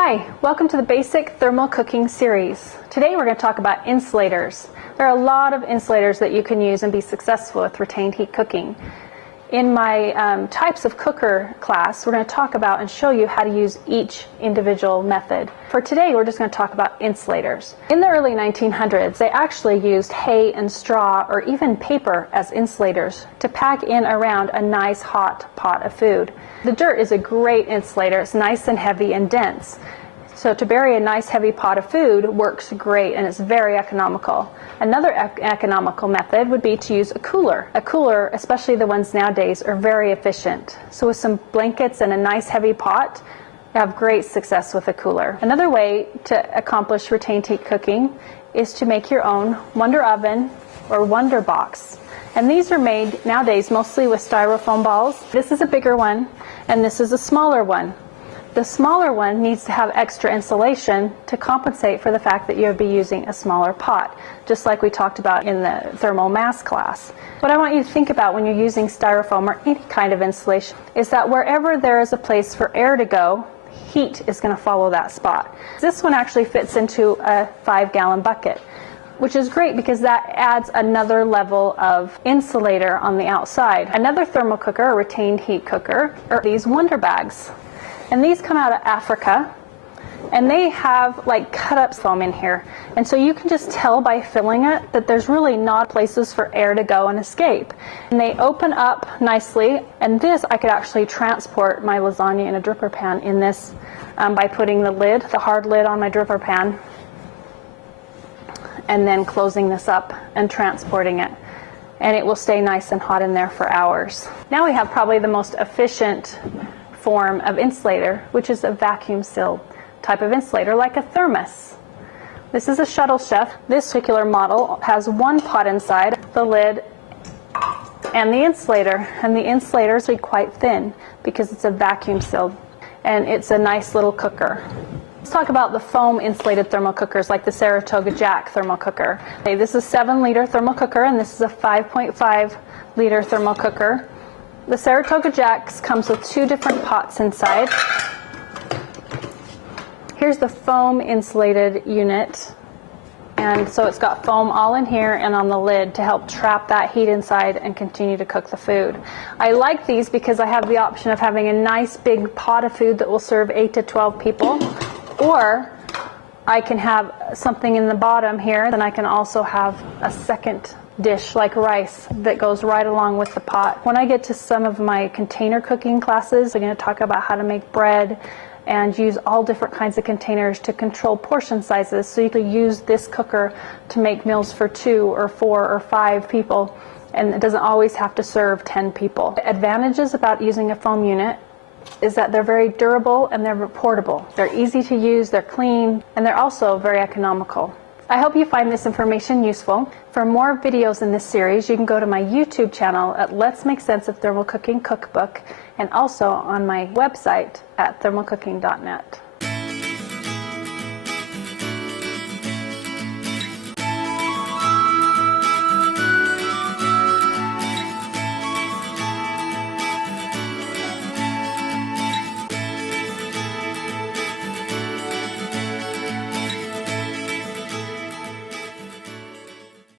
Hi, welcome to the Basic Thermal Cooking series. Today we're going to talk about insulators. There are a lot of insulators that you can use and be successful with retained heat cooking. In my types of cooker class, we're going to talk about and show you how to use each individual method. For today, we're just going to talk about insulators. In the early 1900s, they actually used hay and straw or even paper as insulators to pack in around a nice hot pot of food. The dirt is a great insulator. It's nice and heavy and dense. So to bury a nice heavy pot of food works great, and it's very economical. Another economical method would be to use a cooler. A cooler, especially the ones nowadays, are very efficient. So with some blankets and a nice heavy pot, you have great success with a cooler. Another way to accomplish retained heat cooking is to make your own Wonder Oven or Wonder Box. And these are made nowadays mostly with styrofoam balls. This is a bigger one, and this is a smaller one. The smaller one needs to have extra insulation to compensate for the fact that you'll be using a smaller pot, just like we talked about in the thermal mass class. What I want you to think about when you're using styrofoam or any kind of insulation is that wherever there is a place for air to go, heat is going to follow that spot. This one actually fits into a 5-gallon bucket, which is great because that adds another level of insulator on the outside. Another thermal cooker, a retained heat cooker, are these Wonder Bags. And these come out of Africa, and they have like cut up foam in here. And so you can just tell by filling it that there's really not places for air to go and escape. And they open up nicely, and this I could actually transport my lasagna in a dripper pan in this by putting the lid, the hard lid on my dripper pan, and then closing this up and transporting it. And it will stay nice and hot in there for hours. Now we have probably the most efficient form of insulator, which is a vacuum sealed type of insulator like a thermos. This is a shuttle chef. This particular model has one pot inside, the lid, and the insulator. And the insulator is quite thin because it's a vacuum sealed, and it's a nice little cooker. Let's talk about the foam insulated thermal cookers like the Saratoga Jack thermal cooker. Okay, this is a 7-liter thermal cooker, and this is a 5.5-liter thermal cooker. The Saratoga Jacks comes with 2 different pots inside. Here's the foam insulated unit. And so it's got foam all in here and on the lid to help trap that heat inside and continue to cook the food. I like these because I have the option of having a nice big pot of food that will serve 8 to 12 people. Or I can have something in the bottom here, then I can also have a second dish like rice that goes right along with the pot. When I get to some of my container cooking classes, I'm going to talk about how to make bread and use all different kinds of containers to control portion sizes, so you can use this cooker to make meals for 2 or 4 or 5 people, and it doesn't always have to serve 10 people. The advantages about using a foam unit is that they're very durable and they're portable. They're easy to use, they're clean, and they're also very economical. I hope you find this information useful. For more videos in this series, you can go to my YouTube channel at Let's Make Sense of Thermal Cooking Cookbook, and also on my website at thermalcooking.net.